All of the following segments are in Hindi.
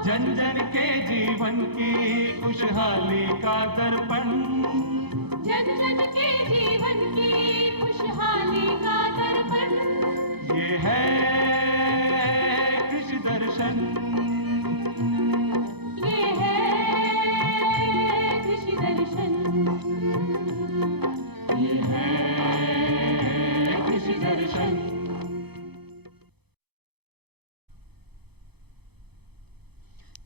जन जन के जीवन की खुशहाली का दर्पण, जन जन के जीवन की खुशहाली का दर्पण, ये है कृषि दर्शन, ये है कृषि दर्शन, ये है कृषि दर्शन।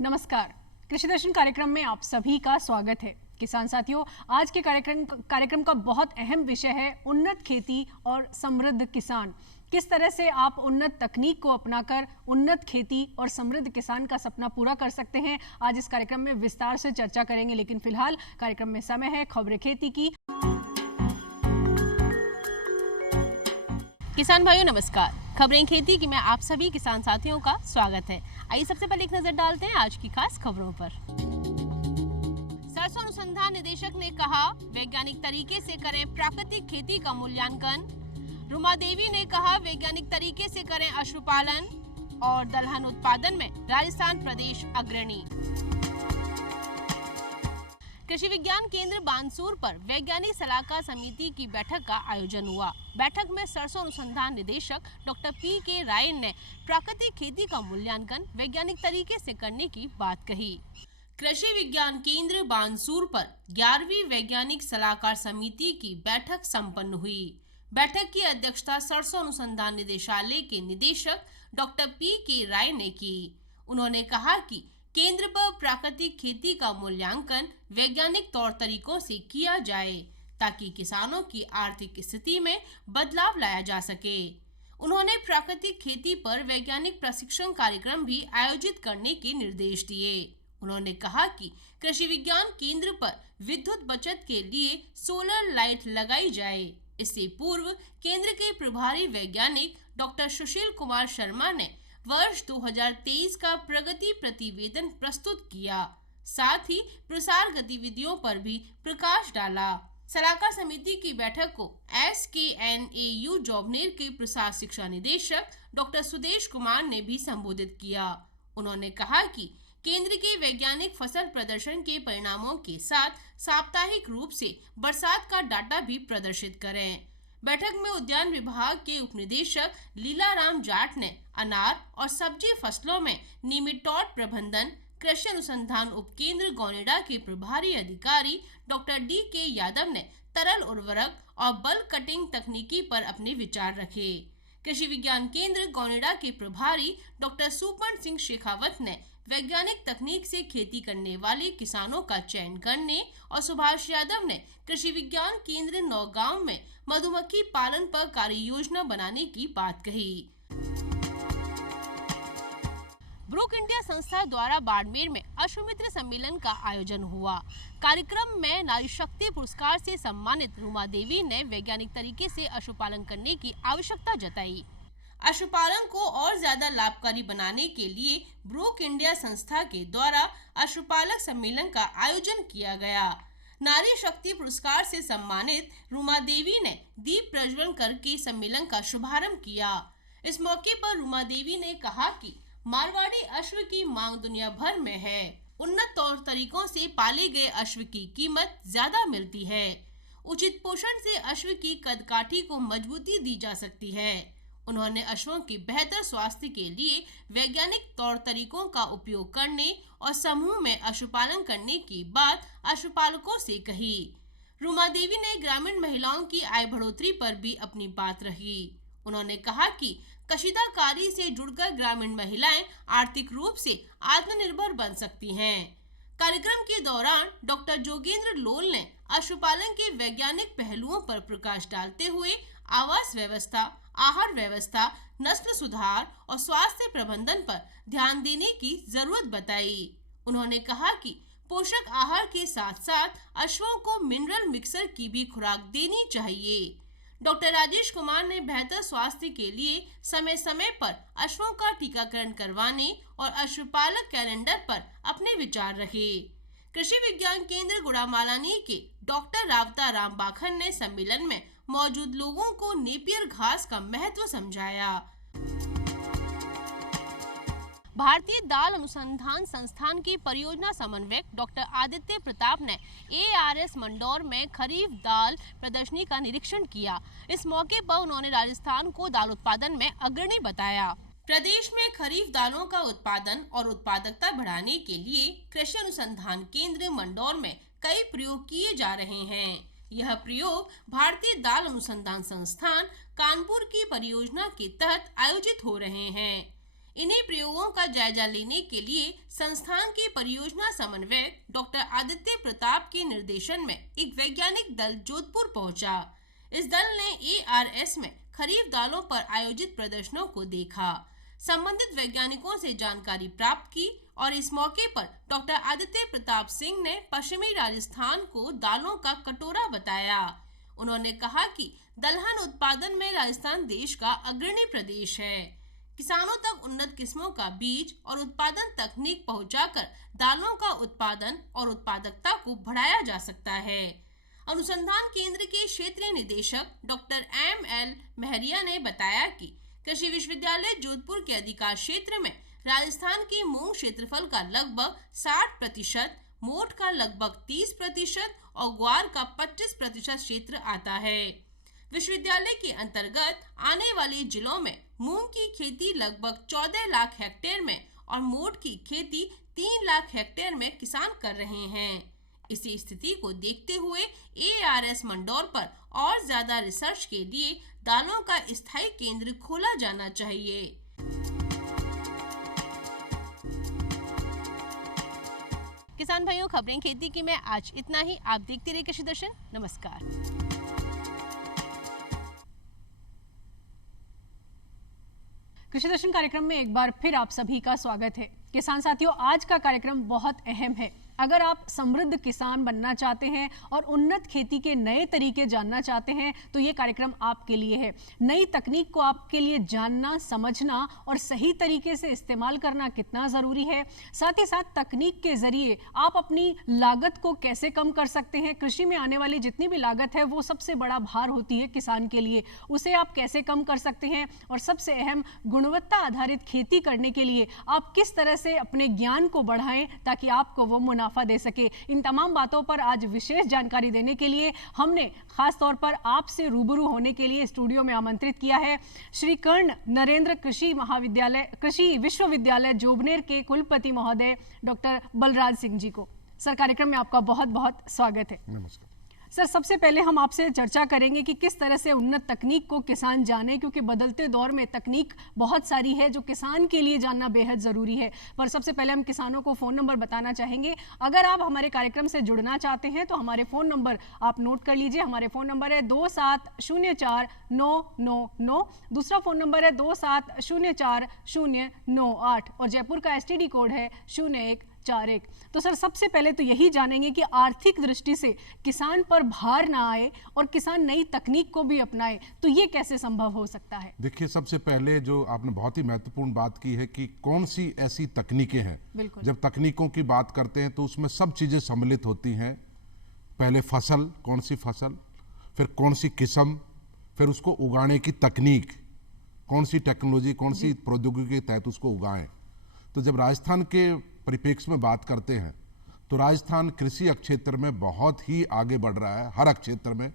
नमस्कार, कृषि दर्शन कार्यक्रम में आप सभी का स्वागत है। किसान साथियों, आज के कार्यक्रम का बहुत अहम विषय है उन्नत खेती और समृद्ध किसान। किस तरह से आप उन्नत तकनीक को अपनाकर उन्नत खेती और समृद्ध किसान का सपना पूरा कर सकते हैं, आज इस कार्यक्रम में विस्तार से चर्चा करेंगे। लेकिन फिलहाल कार्यक्रम में समय है खबरें खेती की। किसान भाइयों नमस्कार, खबरें खेती की में आप सभी किसान साथियों का स्वागत है। आइए सबसे पहले एक नजर डालते हैं आज की खास खबरों पर। सरसों अनुसंधान निदेशक ने कहा, वैज्ञानिक तरीके से करें प्राकृतिक खेती का मूल्यांकन। रुमा देवी ने कहा, वैज्ञानिक तरीके से करें पशुपालन। और दलहन उत्पादन में राजस्थान प्रदेश अग्रणी। कृषि विज्ञान केंद्र बानसूर पर वैज्ञानिक सलाहकार समिति की बैठक का आयोजन हुआ। बैठक में सरसों अनुसंधान निदेशक डॉक्टर पी.के. राय ने प्राकृतिक खेती का मूल्यांकन वैज्ञानिक तरीके से करने की बात कही। कृषि विज्ञान केंद्र बानसूर पर 11वीं वैज्ञानिक सलाहकार समिति की बैठक संपन्न हुई। बैठक की अध्यक्षता सरसों अनुसंधान निदेशालय के निदेशक डॉक्टर पी.के. राय ने की। उन्होंने कहा कि केंद्र पर प्राकृतिक खेती का मूल्यांकन वैज्ञानिक तौर तरीकों से किया जाए ताकि किसानों की आर्थिक स्थिति में बदलाव लाया जा सके। उन्होंने प्राकृतिक खेती पर वैज्ञानिक प्रशिक्षण कार्यक्रम भी आयोजित करने के निर्देश दिए। उन्होंने कहा कि कृषि विज्ञान केंद्र पर विद्युत बचत के लिए सोलर लाइट लगाई जाए। इससे पूर्व केंद्र के प्रभारी वैज्ञानिक डॉक्टर सुशील कुमार शर्मा ने वर्ष 2023 का प्रगति प्रतिवेदन प्रस्तुत किया। साथ ही प्रसार गतिविधियों पर भी प्रकाश डाला। सलाहकार समिति की बैठक को SKNAU जॉबनेर के प्रसार शिक्षा निदेशक डॉक्टर सुदेश कुमार ने भी संबोधित किया। उन्होंने कहा कि केंद्र के वैज्ञानिक फसल प्रदर्शन के परिणामों के साथ साप्ताहिक रूप से बरसात का डाटा भी प्रदर्शित करें। बैठक में उद्यान विभाग के उपनिदेशक लीलाराम जाट ने अनार और सब्जी फसलों में निमेटोड प्रबंधन, कृषि अनुसंधान उपकेंद्र गौनेडा के प्रभारी अधिकारी डॉक्टर D.K. यादव ने तरल उर्वरक और बल्क कटिंग तकनीकी पर अपने विचार रखे। कृषि विज्ञान केंद्र गौनेडा के प्रभारी डॉक्टर सुपर्ण सिंह शेखावत ने वैज्ञानिक तकनीक से खेती करने वाले किसानों का चयन करने और सुभाष यादव ने कृषि विज्ञान केंद्र नौगांव में मधुमक्खी पालन पर कार्य योजना बनाने की बात कही। ब्रूक इंडिया संस्था द्वारा बाड़मेर में अश्वमित्र सम्मेलन का आयोजन हुआ। कार्यक्रम में नारी शक्ति पुरस्कार से सम्मानित रुमा देवी ने वैज्ञानिक तरीके से पशुपालन करने की आवश्यकता जताई। पशुपालन को और ज्यादा लाभकारी बनाने के लिए ब्रूक इंडिया संस्था के द्वारा पशुपालक सम्मेलन का आयोजन किया गया। नारी शक्ति पुरस्कार से सम्मानित रुमा देवी ने दीप प्रज्वलन करके सम्मेलन का शुभारंभ किया। इस मौके पर रुमा देवी ने कहा कि मारवाड़ी अश्व की मांग दुनिया भर में है। उन्नत तौर तरीकों से पाले गए अश्व की कीमत ज्यादा मिलती है। उचित पोषण से अश्व की कदकाठी को मजबूती दी जा सकती है। उन्होंने अश्वों के बेहतर स्वास्थ्य के लिए वैज्ञानिक तौर तरीकों का उपयोग करने और समूह में पशुपालन करने की बात पशुपालकों से कही। रुमा देवी ने ग्रामीण महिलाओं की आय बढ़ोतरी पर भी अपनी बात रखी। उन्होंने कहा कि कशीदाकारी से जुड़कर ग्रामीण महिलाएं आर्थिक रूप से आत्मनिर्भर बन सकती हैं। कार्यक्रम के दौरान डॉक्टर जोगेंद्र लोल ने पशुपालन के वैज्ञानिक पहलुओं पर प्रकाश डालते हुए आवास व्यवस्था, आहार व्यवस्था, नस्ल सुधार और स्वास्थ्य प्रबंधन पर ध्यान देने की जरूरत बताई। उन्होंने कहा कि पोषक आहार के साथ साथ अश्वों को मिनरल मिक्सर की भी खुराक देनी चाहिए। डॉक्टर राजेश कुमार ने बेहतर स्वास्थ्य के लिए समय समय पर अश्वों का टीकाकरण करवाने और पशुपालक कैलेंडर पर अपने विचार रखे। कृषि विज्ञान केंद्र गुड़ामालानी के डॉक्टर रावता राम बाखर ने सम्मेलन में मौजूद लोगों को नेपियर घास का महत्व समझाया। भारतीय दाल अनुसंधान संस्थान की परियोजना समन्वयक डॉक्टर आदित्य प्रताप ने ARS मंडौर में खरीफ दाल प्रदर्शनी का निरीक्षण किया। इस मौके पर उन्होंने राजस्थान को दाल उत्पादन में अग्रणी बताया। प्रदेश में खरीफ दालों का उत्पादन और उत्पादकता बढ़ाने के लिए कृषि अनुसंधान केंद्र मंडौर में कई प्रयोग किए जा रहे हैं। यह प्रयोग भारतीय दाल अनुसंधान संस्थान कानपुर की परियोजना के तहत आयोजित हो रहे हैं। इन्हीं प्रयोगों का जायजा लेने के लिए संस्थान के परियोजना समन्वयक डॉक्टर आदित्य प्रताप के निर्देशन में एक वैज्ञानिक दल जोधपुर पहुंचा। इस दल ने ARS में खरीफ दालों पर आयोजित प्रदर्शनों को देखा, संबंधित वैज्ञानिकों से जानकारी प्राप्त की और इस मौके पर डॉक्टर आदित्य प्रताप सिंह ने पश्चिमी राजस्थान को दालों का कटोरा बताया। उन्होंने कहा कि दलहन उत्पादन में राजस्थान देश का अग्रणी प्रदेश है। किसानों तक उन्नत किस्मों का बीज और उत्पादन तकनीक पहुंचाकर दालों का उत्पादन और उत्पादकता को बढ़ाया जा सकता है। अनुसंधान केंद्र के क्षेत्रीय निदेशक डॉक्टर ML महरिया ने बताया कि कृषि विश्वविद्यालय जोधपुर के अधिकार क्षेत्र में राजस्थान के मूंग क्षेत्रफल का लगभग 60%, मोठ का लगभग 30% और ग्वार का 25% क्षेत्र आता है। विश्वविद्यालय के अंतर्गत आने वाले जिलों में मूंग की खेती लगभग 14 लाख हेक्टेयर में और मोठ की खेती 3 लाख हेक्टेयर में किसान कर रहे हैं। इसी स्थिति को देखते हुए ARS मंडौर पर और ज्यादा रिसर्च के लिए दालों का स्थायी केंद्र खोला जाना चाहिए। किसान भाइयों, खबरें खेती की में आज इतना ही। आप देखते रहिए कृषि दर्शन। नमस्कार। कृषि दर्शन कार्यक्रम में एक बार फिर आप सभी का स्वागत है। किसान साथियों, आज का कार्यक्रम बहुत अहम है। अगर आप समृद्ध किसान बनना चाहते हैं और उन्नत खेती के नए तरीके जानना चाहते हैं तो ये कार्यक्रम आपके लिए है। नई तकनीक को आपके लिए जानना, समझना और सही तरीके से इस्तेमाल करना कितना ज़रूरी है, साथ ही साथ तकनीक के ज़रिए आप अपनी लागत को कैसे कम कर सकते हैं। कृषि में आने वाली जितनी भी लागत है वो सबसे बड़ा भार होती है किसान के लिए, उसे आप कैसे कम कर सकते हैं। और सबसे अहम, गुणवत्ता आधारित खेती करने के लिए आप किस तरह से अपने ज्ञान को बढ़ाएं ताकि आपको वो मुनाफा दे सके। इन तमाम बातों पर आज विशेष जानकारी देने के लिए हमने खास तौर पर आपसे रूबरू होने के लिए स्टूडियो में आमंत्रित किया है श्री कर्ण नरेंद्र कृषि विश्वविद्यालय जोबनेर के कुलपति महोदय डॉक्टर बलराज सिंह जी को। सर, कार्यक्रम में आपका बहुत बहुत स्वागत है। नमस्कार सर, सबसे पहले हम आपसे चर्चा करेंगे कि किस तरह से उन्नत तकनीक को किसान जाने, क्योंकि बदलते दौर में तकनीक बहुत सारी है जो किसान के लिए जानना बेहद ज़रूरी है। पर सबसे पहले हम किसानों को फ़ोन नंबर बताना चाहेंगे। अगर आप हमारे कार्यक्रम से जुड़ना चाहते हैं तो हमारे फ़ोन नंबर आप नोट कर लीजिए। हमारे फ़ोन नंबर है 27049999, दूसरा फ़ोन नंबर है 27040998 और जयपुर का STD कोड है 0141। तो सर, सबसे पहले तो यही जानेंगे कि आर्थिक दृष्टि से किसान पर भार ना आए और किसान नई तकनीक को भी अपनाए, तो ये कैसे संभव हो सकता है? देखिए, सबसे पहले जो आपने बहुत ही महत्वपूर्ण बात की है कि कौन सी ऐसी तकनीकें हैं। जब तकनीकों की बात करते हैं तो उसमें सब चीज़ें सम्मिलित होती हैं। पहले फसल, कौन सी फसल, फिर कौन सी किस्म, फिर उसको उगाने की तकनीक, कौन सी टेक्नोलॉजी, कौन सी प्रौद्योगिकी के तहत उसको उगाएं। तो जब राजस्थान के परिप्रेक्ष्य में बात करते हैं तो राजस्थान कृषि क्षेत्र में बहुत ही आगे बढ़ रहा है। हर क्षेत्र में,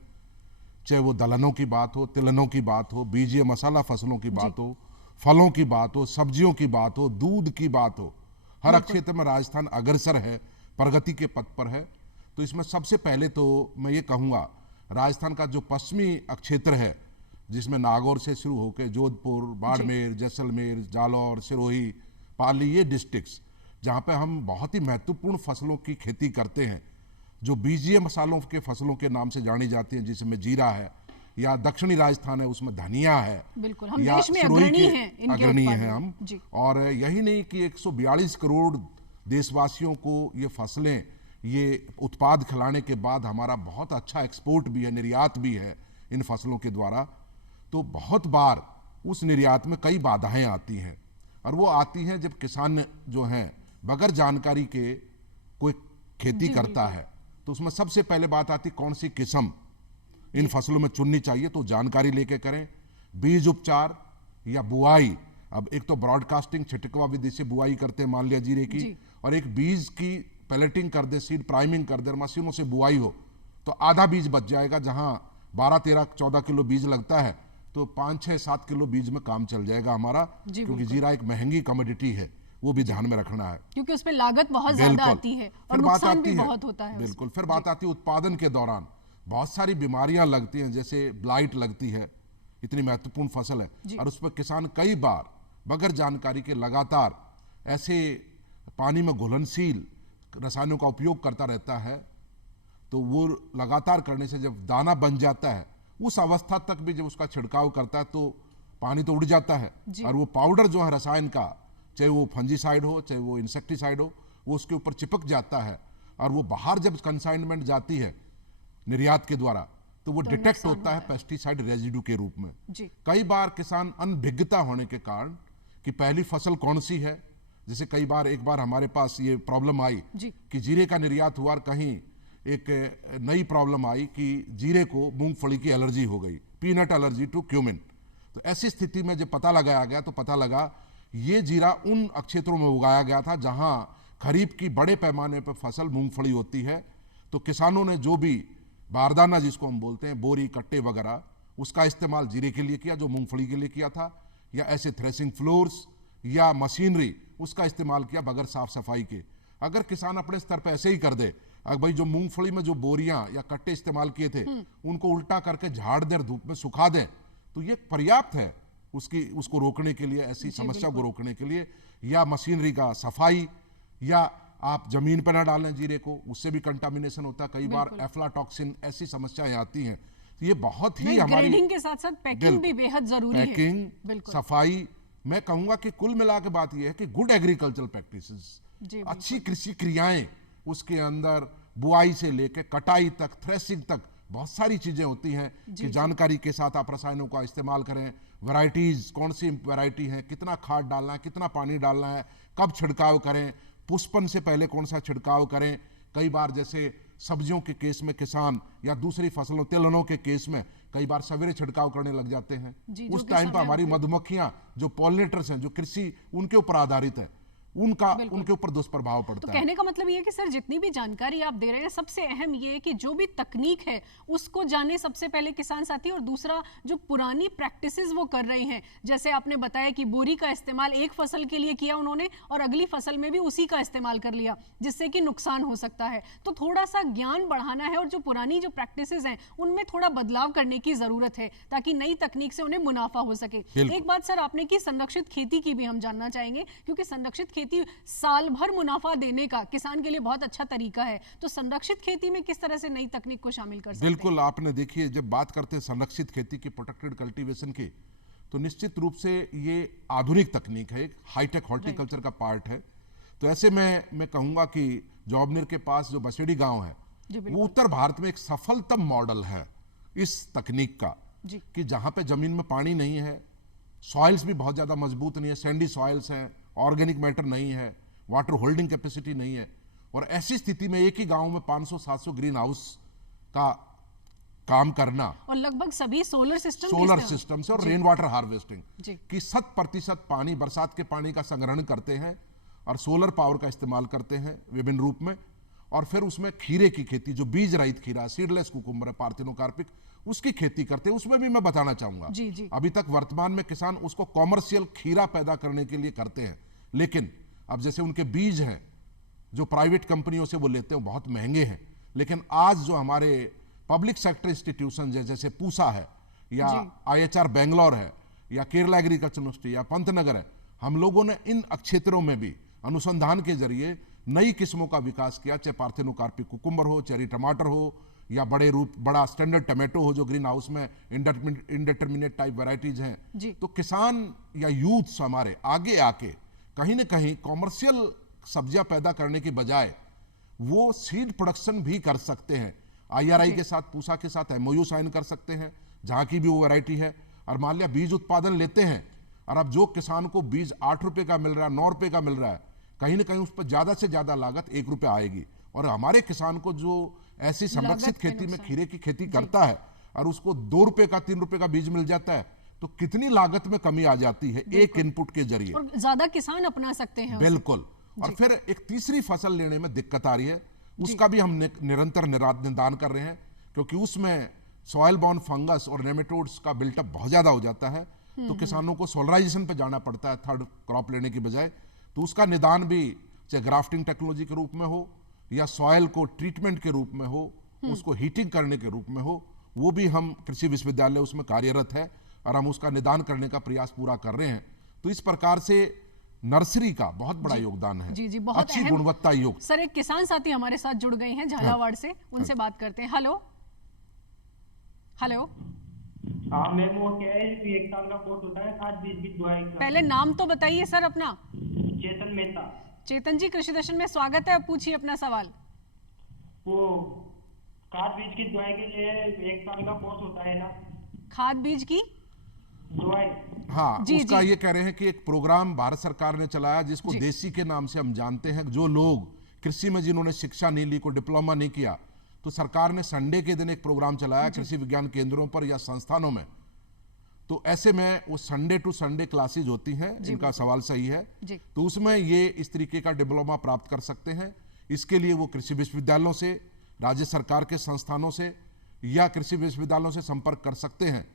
चाहे वो दलहनों की बात हो, तिलहनों की बात हो, बीजीय मसाला फसलों की बात हो, फलों की बात हो, सब्जियों की बात हो, दूध की बात हो, हर क्षेत्र में राजस्थान अग्रसर है, प्रगति के पथ पर है। तो इसमें सबसे पहले तो मैं ये कहूँगा, राजस्थान का जो पश्चिमी क्षेत्र है जिसमें नागौर से शुरू होकर जोधपुर, बाड़मेर, जैसलमेर, जालौर, सिरोही, पाली, ये डिस्ट्रिक्ट्स जहाँ पे हम बहुत ही महत्वपूर्ण फसलों की खेती करते हैं, जो बीजीय मसालों के फसलों के नाम से जानी जाती हैं, जिसमें जीरा है, या दक्षिणी राजस्थान है उसमें धनिया है, बिल्कुल हम देश में अग्रणी हैं हम। और यही नहीं कि 142 करोड़ देशवासियों को ये फसलें, ये उत्पाद खिलाने के बाद हमारा बहुत अच्छा एक्सपोर्ट भी है, निर्यात भी है इन फसलों के द्वारा। तो बहुत बार उस निर्यात में कई बाधाएं आती हैं, और वो आती हैं जब किसान जो हैं बगैर जानकारी के कोई खेती करता है। तो उसमें सबसे पहले बात आती कौन सी किस्म इन फसलों में चुननी चाहिए, तो जानकारी लेके करें। बीज उपचार या बुआई अब एक तो ब्रॉडकास्टिंग छिटकवा विधि से बुआई करते हैं मान लिया जीरे की, और एक बीज की पैलेटिंग कर दे, सीड प्राइमिंग कर दे, मशीनों से बुआई हो तो आधा बीज बच जाएगा। जहां 12, 13, 14 किलो बीज लगता है तो 5, 6, 7 किलो बीज में काम चल जाएगा हमारा, क्योंकि जीरा एक महंगी कमोडिटी है, वो भी ध्यान में रखना है, क्योंकि उसमें लागत बहुत ज्यादा आती है और नुकसान भी बहुत होता है। बिल्कुल। फिर बात आती है उत्पादन के दौरान बहुत सारी बीमारियां लगती हैं, जैसे ब्लाइट लगती है, इतनी महत्वपूर्ण फसल है, और उस पर किसान कई बार बगैर जानकारी के लगातार ऐसे पानी में घुलनशील रसायनों का उपयोग करता रहता है, तो वो लगातार करने से जब दाना बन जाता है उस अवस्था तक भी जब उसका छिड़काव करता है तो पानी तो उड़ जाता है, और वो पाउडर जो है रसायन का, चाहे वो फंजीसाइड हो चाहे वो इंसेक्टिसाइड हो, वो उसके ऊपर चिपक जाता है, और वो बाहर जब कंसाइनमेंट जाती है निर्यात के द्वारा तो वो डिटेक्ट होता है पेस्टिसाइड रेजिड्यू के रूप में। कई बार किसान अनभिज्ञता होने के कारण कि पहली फसल कौन सी है, जैसे कई बार एक बार हमारे पास ये प्रॉब्लम आई कि जीरे का निर्यात हुआ और कहीं एक नई प्रॉब्लम आई कि जीरे को मूंगफली की एलर्जी हो गई, पीनट एलर्जी टू क्यूमिन। तो ऐसी स्थिति में जब पता लगाया गया तो पता लगा ये जीरा उन क्षेत्रों में उगाया गया था जहां खरीफ की बड़े पैमाने पर फसल मूंगफली होती है। तो किसानों ने जो भी बारदाना जिसको हम बोलते हैं, बोरी कट्टे वगैरह, उसका इस्तेमाल जीरे के लिए किया जो मूंगफली के लिए किया था, या ऐसे थ्रेसिंग फ्लोर्स या मशीनरी उसका इस्तेमाल किया बगैर साफ सफाई के। अगर किसान अपने स्तर पर ऐसे ही कर दे, अगर भाई जो मूंगफली में जो बोरियां या कट्टे इस्तेमाल किए थे उनको उल्टा करके झाड़ दे, धूप में सुखा दें, तो ये पर्याप्त है उसको रोकने के लिए, ऐसी समस्या को रोकने के लिए। या मशीनरी का सफाई, या आप जमीन पर ना डालें जीरे को, उससे भी कंटामिनेशन होता है। कई बार एफ्लाटॉक्सिन, ऐसी समस्याएं आती हैं। तो ये बहुत ही हमारी ग्रेडिंग के साथ साथ पैकिंग भी बेहद जरूरी है। पैकिंग, सफाई, मैं कहूंगा कि कुल मिला के बात यह है कि गुड एग्रीकल्चरल प्रैक्टिसेस, अच्छी कृषि क्रियाएं, उसके अंदर बुआई से लेकर कटाई तक, थ्रेसिंग तक बहुत सारी चीजें होती हैं कि जानकारी के साथ आप रसायनों का इस्तेमाल करें। वैरायटीज, कौन सी वैरायटी है, कितना खाद डालना है, कितना पानी डालना है, कब छिड़काव करें, पुष्पन से पहले कौन सा छिड़काव करें। कई बार जैसे सब्जियों के केस में किसान, या दूसरी फसलों तिलहनों के केस में कई बार सवेरे छिड़काव करने लग जाते हैं। उस टाइम पर हमारी मधुमक्खियां जो पॉलिनेटर्स हैं, जो कृषि उनके ऊपर आधारित है, उनके ऊपर दुष्प्रभाव पड़ता है। तो कहने का मतलब ये है कि सर जितनी भी जानकारी आप दे रहे हैं, सबसे अहम ये है कि जो भी तकनीक है उसको जाने सबसे पहले किसान साथी, और दूसरा जो पुरानी प्रैक्टिसेस वो कर रहे हैं, जैसे आपने बताया कि बोरी का इस्तेमाल एक फसल के लिए किया उन्होंने और अगली फसल में भी उसी का इस्तेमाल कर लिया, जिससे कि नुकसान हो सकता है। तो थोड़ा सा ज्ञान बढ़ाना है और जो पुरानी जो प्रैक्टिसेस हैं उनमें थोड़ा बदलाव करने की जरूरत है, ताकि नई तकनीक से उन्हें मुनाफा हो सके। एक बात सर आपने की संरक्षित खेती की भी हम जानना चाहेंगे, क्योंकि संरक्षित खेती साल भर मुनाफा देने का किसान के लिए बहुत अच्छा तरीका है। तो संरक्षित खेती में किस तरह से नई तकनीक को शामिल कर सकते हैं? बिल्कुल, आपने देखिए जब बात करते हैं संरक्षित खेती की, प्रोटेक्टेड कल्टीवेशन की, तो निश्चित रूप से ये आधुनिक तकनीक है, एक हाईटेक हॉर्टिकल्चर का पार्ट है। तो ऐसे में मैं कहूंगा कि जॉबनेर के पास जो बसेड़ी गांव है वो उत्तर भारत में एक सफलतम मॉडल है इस तकनीक का, कि जहां पे जमीन में पानी नहीं है, सॉइल्स भी बहुत ज्यादा मजबूत नहीं है, सैंडी सॉइल्स हैं, ऑर्गेनिक मैटर नहीं है, वाटर होल्डिंग कैपेसिटी नहीं है, और ऐसी स्थिति में एक ही गांव में 500-700 ग्रीन हाउस का काम करना, और लगभग सभी सोलर सिस्टम से और रेन वाटर हार्वेस्टिंग की 100% पानी, बरसात के पानी का संग्रहण करते हैं और सोलर पावर का इस्तेमाल करते हैं विभिन्न रूप में। और फिर उसमें खीरे की खेती, जो बीज रहित खीरा, सीडलेस कुकुम्बर है, पार्थिनोकार्पिक, उसकी खेती करते हैं। उसमें भी मैं बताना चाहूंगा अभी तक वर्तमान में किसान उसको कॉमर्शियल खीरा पैदा करने के लिए करते हैं, लेकिन अब जैसे उनके बीज हैं जो प्राइवेट कंपनियों से वो लेते हैं, बहुत महंगे हैं। लेकिन आज जो हमारे पब्लिक सेक्टर इंस्टीट्यूशन जैसे पूसा है, या IHR बेंगलोर है, या केरला एग्रीकल्चर यूनिवर्सिटी, या पंतनगर है, हम लोगों ने इन क्षेत्रों में भी अनुसंधान के जरिए नई किस्मों का विकास किया, चाहे पार्थिनोकार्पिक कुकुम्बर हो, चेरी टमाटर हो, या बड़ा स्टैंडर्ड टमाटो हो जो ग्रीन हाउस में इंडिटरमिनेट टाइप वैरायटीज हैं। तो किसान या यूथ्स हमारे आगे आके कहीं ना कहीं कॉमर्शियल सब्जियां पैदा करने की बजाय वो सीड प्रोडक्शन भी कर सकते हैं। IRI के साथ, पूसा के साथ MOU साइन कर सकते हैं, जहां की भी वो वैरायटी है, और मान लिया बीज उत्पादन लेते हैं, और अब जो किसान को बीज 8 रुपए का मिल रहा है, 9 रुपए का मिल रहा है, कहीं ना कहीं उस पर ज्यादा से ज्यादा लागत 1 रुपया आएगी। और हमारे किसान को जो ऐसी संरक्षित खेती में खीरे की खेती करता है और उसको 2 रुपए का, 3 रुपए का बीज मिल जाता है, तो कितनी लागत में कमी आ जाती है एक इनपुट के जरिए, और ज्यादा किसान अपना सकते हैं उसे। बिल्कुल। और फिर एक तीसरी फसल लेने में दिक्कत आ रही है, उसका भी हम निरंतर निदान कर रहे हैं, क्योंकि उसमें सॉइल बॉर्न फंगस और नेमेटोड्स का बिल्टअप बहुत ज्यादा हो जाता है, तो किसानों को सोलराइजेशन पे जाना पड़ता है थर्ड क्रॉप लेने की बजाय। तो उसका निदान भी चाहे ग्राफ्टिंग टेक्नोलॉजी के रूप में हो या सॉइल को ट्रीटमेंट के रूप में हो, उसको हीटिंग करने के रूप में हो, वो भी हम कृषि विश्वविद्यालय उसमें कार्यरत है और हम उसका निदान करने का प्रयास पूरा कर रहे हैं। तो इस प्रकार से नर्सरी का बहुत बड़ा योगदान है, जी जी, बहुत अच्छी अहम। गुणवत्ता युक्त। सर, एक किसान साथी हमारे साथ जुड़ गए हैं झालावाड़ से, उनसे बात करते हैं। Hello hello. हाँ मैम, वो क्या है कि 1 साल का कोर्स होता है खाद बीज की दुआई का। पहले नाम तो बताइए सर अपना। चेतन मेहता। चेतन जी, कृषि दर्शन में स्वागत है, अब पूछिए अपना सवाल। वो खाद बीज की दुआई के लिए 1 साल का कोर्स होता है ना, खाद बीज की दुआई। हाँ, जी, उसका जी। ये कह रहे हैं कि एक प्रोग्राम भारत सरकार ने चलाया जिसको जी। देसी के नाम से हम जानते हैं। जो लोग कृषि में जिन्होंने शिक्षा नहीं ली, को डिप्लोमा नहीं किया, तो सरकार ने संडे के दिन एक प्रोग्राम चलाया कृषि विज्ञान केंद्रों पर या संस्थानों में। तो ऐसे में वो संडे टू संडे क्लासेज होती हैं, जिनका सवाल सही है। जी। तो उसमें ये इस तरीके का डिप्लोमा प्राप्त कर सकते हैं। इसके लिए वो कृषि विश्वविद्यालयों से, राज्य सरकार के संस्थानों से या कृषि विश्वविद्यालयों से संपर्क कर सकते हैं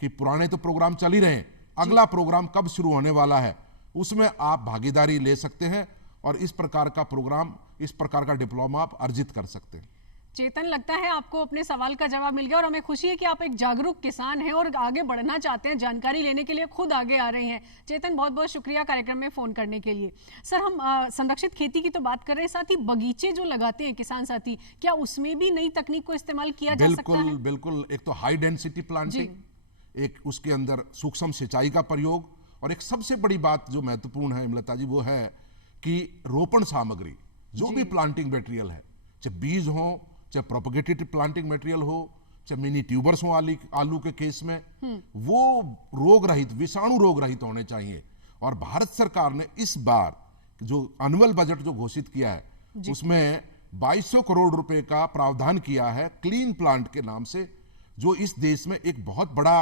कि पुराने तो प्रोग्राम चल ही रहे हैं, अगला प्रोग्राम कब शुरू होने वाला है, उसमें आप भागीदारी ले सकते हैं और इस प्रकार का प्रोग्राम, इस प्रकार का डिप्लोमा आप अर्जित कर सकते हैं। चेतन, लगता है आपको अपने सवाल का जवाब मिल गया और हमें खुशी है कि आप एक जागरूक किसान हैं और आगे बढ़ना चाहते हैं, जानकारी लेने के लिए खुद आगे आ रहे हैं। चेतन, बहुत बहुत शुक्रिया कार्यक्रम में फोन करने के लिए। सर, हम संरक्षित खेती की तो बात कर रहे हैं, साथ ही बगीचे जो लगाते हैं किसान साथी, क्या उसमें भी नई तकनीक को इस्तेमाल किया जा सकता है? बिल्कुल। एक तो हाई डेंसिटी प्लांटिंग, एक उसके अंदर सूक्ष्म सिंचाई का प्रयोग, और एक सबसे बड़ी बात जो महत्वपूर्ण है इमलता जी, वो है कि रोपण सामग्री, जो भी प्लांटिंग मटेरियल है, चाहे बीज हो, चाहे प्रोपगेटेड प्लांटिंग मटेरियल हो, चाहे मिनी ट्यूबर्स हो आलू के केस में, वो रोग रहित, विषाणु रोग रहित होने चाहिए। और भारत सरकार ने इस बार जो एनुअल बजट जो घोषित किया है, उसमें 2200 करोड़ रुपए का प्रावधान किया है क्लीन प्लांट के नाम से, जो इस देश में एक बहुत बड़ा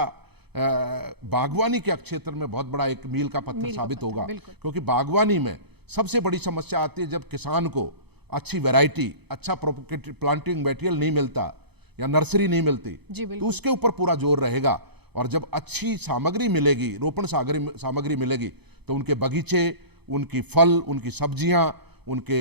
बागवानी के क्षेत्र में बहुत बड़ा एक मील का पत्थर साबित होगा। क्योंकि बागवानी में सबसे बड़ी समस्या आती है जब किसान को अच्छी वैरायटी, अच्छा प्रोपगेटेड प्लांटिंग मटेरियल नहीं मिलता या नर्सरी नहीं मिलती, तो उसके ऊपर पूरा जोर रहेगा। और जब अच्छी सामग्री मिलेगी, रोपण सामग्री मिलेगी, तो उनके बगीचे, उनकी फल, उनकी सब्जियां, उनके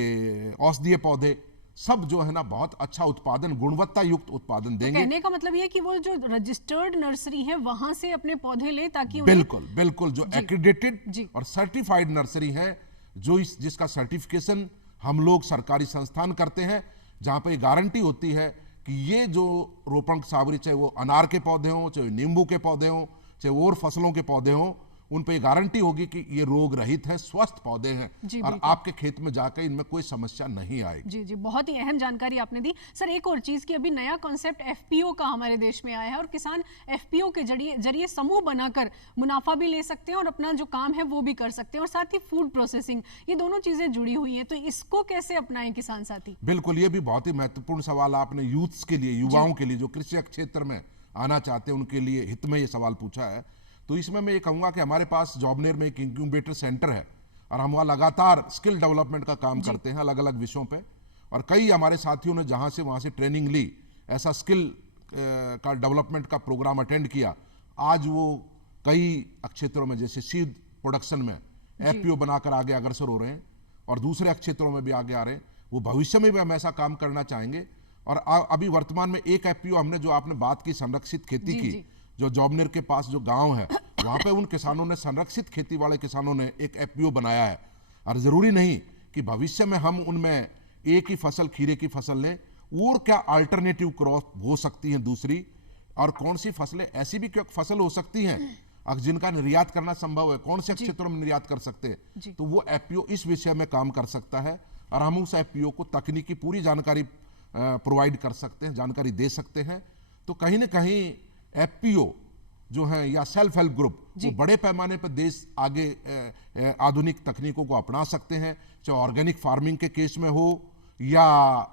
औषधीय पौधे, सब जो है ना बहुत अच्छा उत्पादन, गुणवत्ता युक्त उत्पादन देंगे। कहने का मतलब ये कि वो जो रजिस्टर्ड नर्सरी है वहां से अपने पौधे ले, ताकि बिल्कुल जो एक्रेडिटेड और सर्टिफाइड नर्सरी है, जो जिसका सर्टिफिकेशन हम लोग सरकारी संस्थान करते हैं, जहां पे गारंटी होती है कि ये जो रोपण सामग्री, चाहे वो अनार के पौधे हों, चाहे नींबू के पौधे हों, चाहे और फसलों के पौधे हों, उन पे गारंटी होगी कि ये रोग रहित है, स्वस्थ पौधे हैं और आपके खेत में जाकर इनमें कोई समस्या नहीं आएगी। जी जी, बहुत ही अहम जानकारी आपने दी। सर, एक और चीज की, अभी नया कॉन्सेप्ट एफपीओ का हमारे देश में आया है और किसान एफपीओ के जरिए समूह बनाकर मुनाफा भी ले सकते हैं और अपना जो काम है वो भी कर सकते हैं, और साथ ही फूड प्रोसेसिंग, ये दोनों चीजें जुड़ी हुई हैं। तो इसको कैसे अपनाएं किसान साथी? बिल्कुल, ये भी बहुत ही महत्वपूर्ण सवाल आपने यूथ्स के लिए, युवाओं के लिए जो कृषि क्षेत्र में आना चाहते हैं, उनके लिए हित में ये सवाल पूछा है। तो इसमें मैं ये कहूँगा कि हमारे पास जॉबनेर में एक इंक्यूबेटर सेंटर है और हम वहाँ लगातार स्किल डेवलपमेंट का काम करते हैं अलग अलग विषयों पे, और कई हमारे साथियों ने जहाँ से वहाँ से ट्रेनिंग ली, ऐसा स्किल का डेवलपमेंट का प्रोग्राम अटेंड किया। आज वो कई क्षेत्रों में, जैसे सीड प्रोडक्शन में एफपीओ बनाकर आगे अग्रसर हो रहे हैं और दूसरे क्षेत्रों में भी आगे आ रहे हैं। वो भविष्य में भी हम ऐसा काम करना चाहेंगे। और अभी वर्तमान में एक एफपीओ हमने, जो आपने बात की संरक्षित खेती की, जो जॉबनेर के पास जो गांव है, वहां पे उन किसानों ने, संरक्षित खेती वाले किसानों ने एक एफपीओ बनाया है। और जरूरी नहीं कि भविष्य में हम उनमें एक ही फसल, खीरे की फसल लें, और क्या अल्टरनेटिव क्रॉप हो सकती हैं दूसरी, और कौन सी फसलें ऐसी भी फसल हो सकती हैं जिनका निर्यात करना संभव है, कौन से क्षेत्रों में निर्यात कर सकते हैं। तो वो एफपीओ इस विषय में काम कर सकता है और हम उस एफपीओ को तकनीकी पूरी जानकारी प्रोवाइड कर सकते हैं, जानकारी दे सकते हैं। तो कहीं ना कहीं एफपीओ जो है या सेल्फ हेल्प ग्रुप, वो बड़े पैमाने पर देश आगे आधुनिक तकनीकों को अपना सकते हैं, चाहे ऑर्गेनिक फार्मिंग के केस में हो, या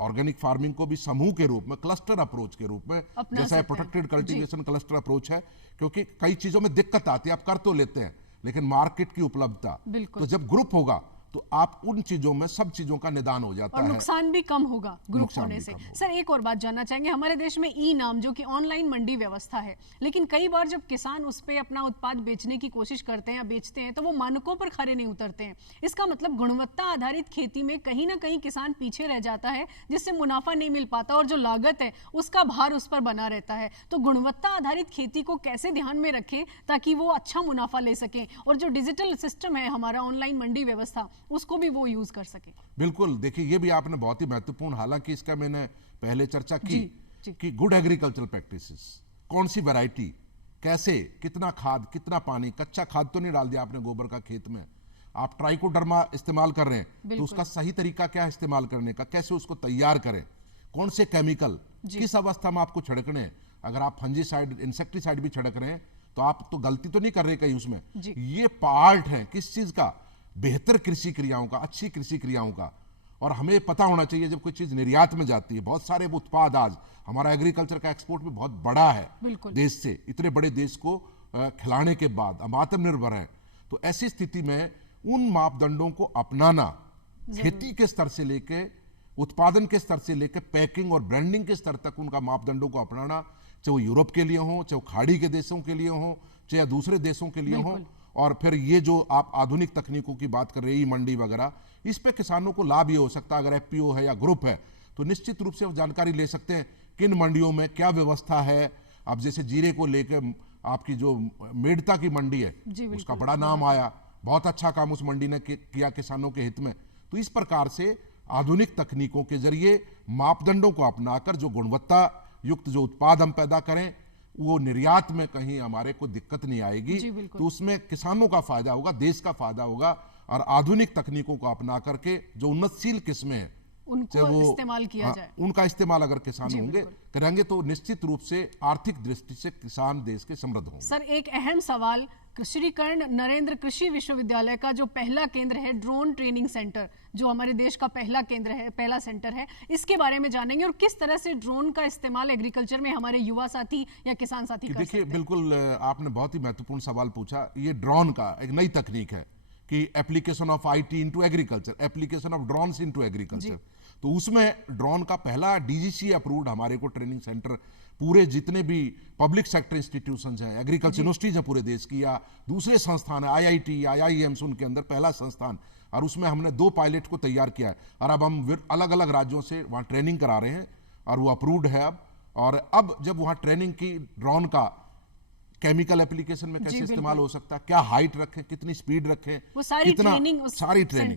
ऑर्गेनिक फार्मिंग को भी समूह के रूप में, क्लस्टर अप्रोच के रूप में, जैसा है प्रोटेक्टेड कल्टीवेशन क्लस्टर अप्रोच है, क्योंकि कई चीजों में दिक्कत आती है, आप कर तो लेते हैं लेकिन मार्केट की उपलब्धता, तो जब ग्रुप होगा तो आप उन चीजों में सब चीजों का निदान हो जाता और है, नुकसान भी कम होगा ग्रुप होने से। सर एक और बात जानना चाहेंगे, हमारे देश में ई नाम जो कि ऑनलाइन मंडी व्यवस्था है, लेकिन कई बार जब किसान उस पे अपना उत्पाद बेचने की कोशिश करते हैं या बेचते हैं तो वो मानकों पर खरे नहीं उतरते हैं। इसका मतलब गुणवत्ता आधारित खेती में कहीं ना कहीं किसान पीछे रह जाता है, जिससे मुनाफा नहीं मिल पाता और जो लागत है उसका भार उस पर बना रहता है। तो गुणवत्ता आधारित खेती को कैसे ध्यान में रखें ताकि वो अच्छा मुनाफा ले सकें, और जो डिजिटल सिस्टम है हमारा ऑनलाइन मंडी व्यवस्था, उसको भी वो यूज कर सके। बिल्कुल, देखिए ये भी आपने बहुत ही महत्वपूर्ण, हालांकि इसका मैंने पहले चर्चा की कि गुड एग्रीकल्चरल प्रैक्टिसेस, कौन सी वैरायटी, कैसे, कितना खाद, कितना पानी, कच्चा खाद तो नहीं डाल दिया आपने गोबर का खेत में, आप ट्राइकोडर्मा इस्तेमाल कर रहे हैं तो उसका सही तरीका क्या है इस्तेमाल करने का, कैसे उसको तैयार करें, कौन से केमिकल किस अवस्था में आपको छिड़कने हैं, अगर आप फंजीसाइड, इंसेक्टिसाइड भी छिड़क रहे हैं तो आप तो गलती तो नहीं कर रहे कहीं उसमें, ये पार्ट है किस चीज का, बेहतर कृषि क्रियाओं का, अच्छी कृषि क्रियाओं का। और हमें पता होना चाहिए जब कोई चीज निर्यात में जाती है, बहुत सारे उत्पाद, आज हमारा एग्रीकल्चर का एक्सपोर्ट भी बहुत बड़ा है देश से, इतने बड़े देश को खिलाने के बाद हम आत्मनिर्भर हैं, तो ऐसी स्थिति में उन मापदंडों को अपनाना, खेती के स्तर से लेके उत्पादन के स्तर से लेकर पैकिंग और ब्रांडिंग के स्तर तक उनका मापदंडों को अपनाना, चाहे वो यूरोप के लिए हो, चाहे वो खाड़ी के देशों के लिए हो, चाहे दूसरे देशों के लिए हो। और फिर ये जो आप आधुनिक तकनीकों की बात कर रहे हैं, ई मंडी वगैरह, इस पे किसानों को लाभ ये हो सकता है, अगर एफपीओ है या ग्रुप है तो निश्चित रूप से वो जानकारी ले सकते हैं किन मंडियों में क्या व्यवस्था है। अब जैसे जीरे को लेकर आपकी जो मेड़ता की मंडी है उसका बड़ा नाम आया, बहुत अच्छा काम उस मंडी ने किया किसानों के हित में। तो इस प्रकार से आधुनिक तकनीकों के जरिए मापदंडों को अपनाकर जो गुणवत्ता युक्त जो उत्पाद हम पैदा करें, वो निर्यात में कहीं हमारे को दिक्कत नहीं आएगी, तो उसमें किसानों का फायदा होगा, देश का फायदा होगा। और आधुनिक तकनीकों को अपना करके जो उन्नतशील किस्में हैं उनको इस्तेमाल किया जाए, उनका इस्तेमाल अगर किसान होंगे करेंगे तो निश्चित रूप से आर्थिक दृष्टि से किसान देश के समृद्ध होंगे। सर एक अहम सवाल, श्री कर्ण नरेंद्र कृषि विश्वविद्यालय का जो पहला केंद्र है ड्रोन ट्रेनिंग सेंटर, जो हमारे देश का पहला केंद्र है, पहला सेंटर है, इसके बारे में जानेंगे और किस तरह से ड्रोन का इस्तेमाल एग्रीकल्चर में हमारे युवा साथी या किसान साथी कर सकते हैं। देखिए बिल्कुल आपने बहुत ही महत्वपूर्ण सवाल पूछा। ये ड्रोन का एक नई तकनीक है कि application of IT into agriculture, application of drones into agriculture. तो उसमें ड्रोन का पहला डीजीसी अप्रूव्ड हमारे को ट्रेनिंग सेंटर, पूरे जितने भी पब्लिक सेक्टर इंस्टीट्यूशंस हैं, एग्रीकल्चर यूनिवर्सिटीज हैं पूरे देश की, या दूसरे संस्थान है आईआईटी, आईआईएम्स, उनके अंदर पहला संस्थान, और उसमें हमने 2 पायलट को तैयार किया है और अब हम अलग अलग राज्यों से वहाँ ट्रेनिंग करा रहे हैं और वो अप्रूव्ड है अब। और अब जब वहाँ ट्रेनिंग की, ड्रोन का केमिकल एप्लीकेशन में कैसे इस्तेमाल हो सकता है, क्या हाइट रखें, कितनी स्पीड रखें, वो सारी कितना, ट्रेनिंग सारी ट्रेनिंग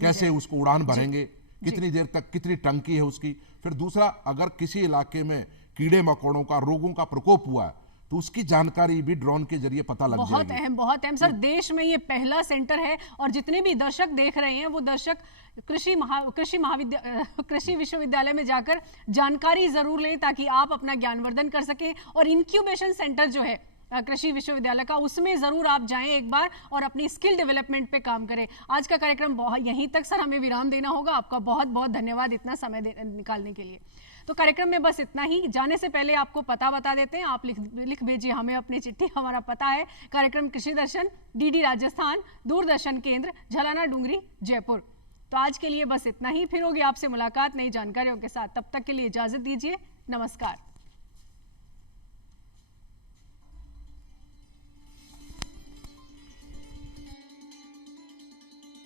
कैसे उसको उड़ान भरेंगे, कितनी देर तक, कितनी टंकी है उसकी। फिर दूसरा, अगर किसी इलाके में कीड़े मकोड़ों का, रोगों का प्रकोप हुआ है तो उसकी जानकारी भी ड्रोन के जरिए पता लग जाएगी। बहुत अहम सर, देश में ये पहला सेंटर है और जितने भी दर्शक देख रहे हैं वो दर्शक कृषि विश्वविद्यालय में जाकर जानकारी जरूर लें ताकि आप अपना ज्ञानवर्धन कर सकें। और इंक्यूबेशन सेंटर जो है कृषि विश्वविद्यालय का, उसमें जरूर आप जाएं एक बार और अपनी स्किल डेवलपमेंट पे काम करें। आज का कार्यक्रम यहीं तक सर, हमें विराम देना होगा। आपका बहुत बहुत धन्यवाद इतना समय निकालने के लिए। तो कार्यक्रम में बस इतना ही। जाने से पहले आपको पता बता देते हैं, आप लिख भेजिए हमें अपनी चिट्ठी। हमारा पता है कार्यक्रम कृषि दर्शन, डीडी राजस्थान, दूरदर्शन केंद्र, झलाना डूंगरी, जयपुर। तो आज के लिए बस इतना ही, फिर होगी आपसे मुलाकात नई जानकारियों के साथ। तब तक के लिए इजाजत दीजिए, नमस्कार।